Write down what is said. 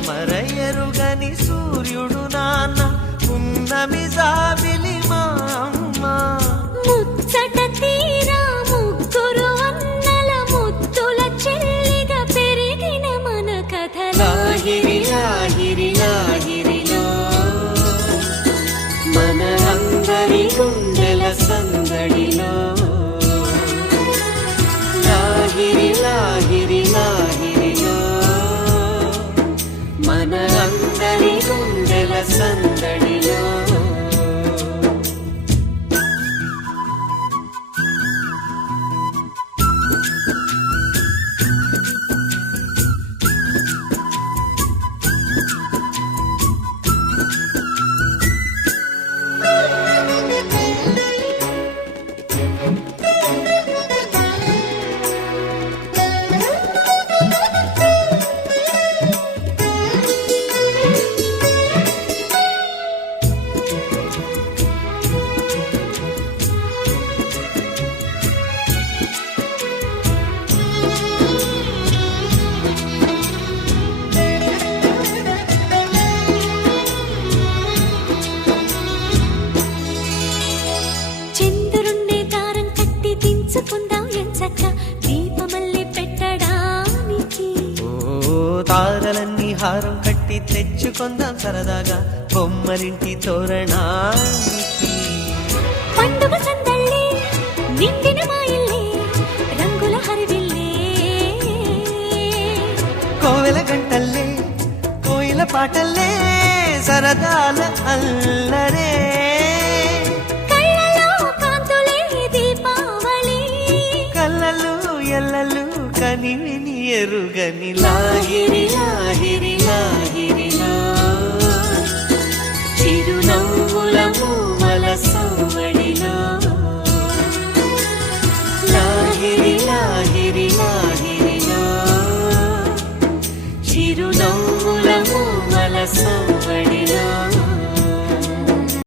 పడమరయరుగని సూర్యుడు నాన్న ఉన్నమి జాబిలి మా అమ్మ ముచ్చట తీరా ముగ్గురు అన్నల ముద్దుల చెల్లిగా పెరిగిన మన కథ లాహిరి లాహిరి లాహిరిలో మన అందరి గుండెల సందడిలో లాహిరి లాహిరి లాహిరిలో మన అందరి గుండెల సందడిలో దీపమల్లి పెట్టడానికి తారలన్నీ హారం కట్టి తెచ్చుకొందాం సరదాగా బొమ్మరింటి తోరణానికి పండుగ సందళ్ళే నిండిన మా ఇల్లే రంగుల హరివిల్లే కోవెల గంటల్లే కోయిల పాటల్లే సరదాల అల్లరే ఎల్లలు కని విని ఎరుగని లాహిరి లాహిరి లాహిరి